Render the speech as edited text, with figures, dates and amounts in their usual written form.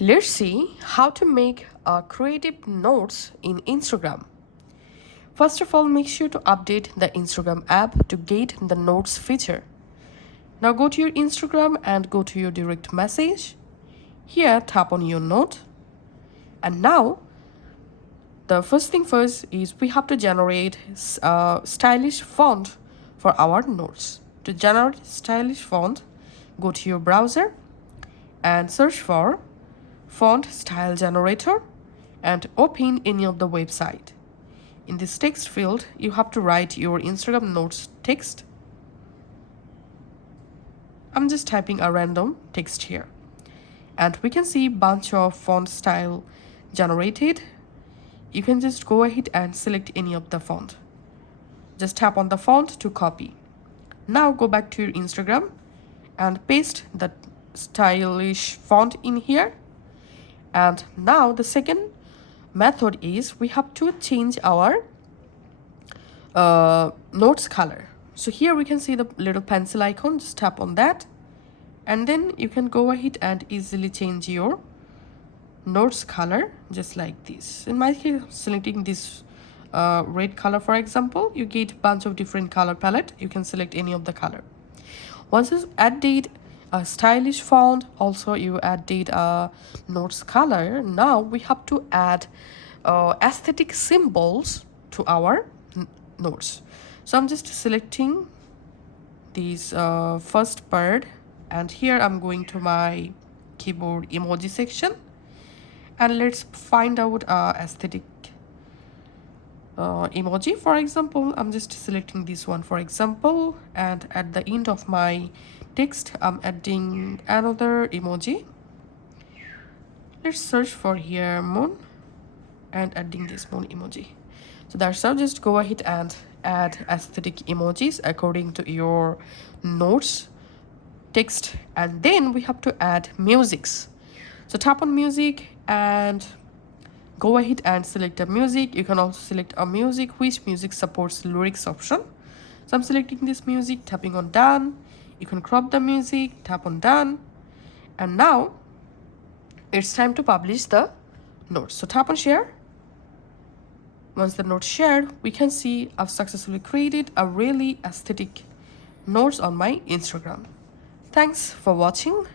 Let's see how to make creative notes in Instagram. First of all, make sure to update the Instagram app to get the notes feature. Now go to your Instagram and go to your direct message. Here, tap on your note. And now, the first thing first is we have to generate a stylish font for our notes. To generate stylish font, go to your browser and search for font style generator and open any of the website. In this text field, you have to write your Instagram notes text. I'm just typing a random text here. And we can see bunch of font style generated. You can just go ahead and select any of the font. Just tap on the font to copy. Now go back to your Instagram and paste the stylish font in here. And now the second method is we have to change our notes color. So here we can see the little pencil icon. Just tap on that, and then you can go ahead and easily change your notes color just like this. In my case, selecting this red color, for example, you get a bunch of different color palette. You can select any of the color. Once you added a stylish font, also you added a notes color. Now we have to add aesthetic symbols to our notes. So I'm just selecting this first bird, and here I'm going to my keyboard emoji section, and let's find out aesthetic emoji. For example, I'm just selecting this one, for example, and at the end of my text I'm adding another emoji. Let's search for here moon and adding this moon emoji. So that's how. Just go ahead and add aesthetic emojis according to your notes text, and then we have to add musics. So tap on music and go ahead and select a music. You can also select a music which music supports lyrics option. So I'm selecting this music, tapping on done. You can crop the music, tap on done, and now it's time to publish the notes. So tap on share. Once the notes shared, we can see I've successfully created a really aesthetic notes on my Instagram. Thanks for watching.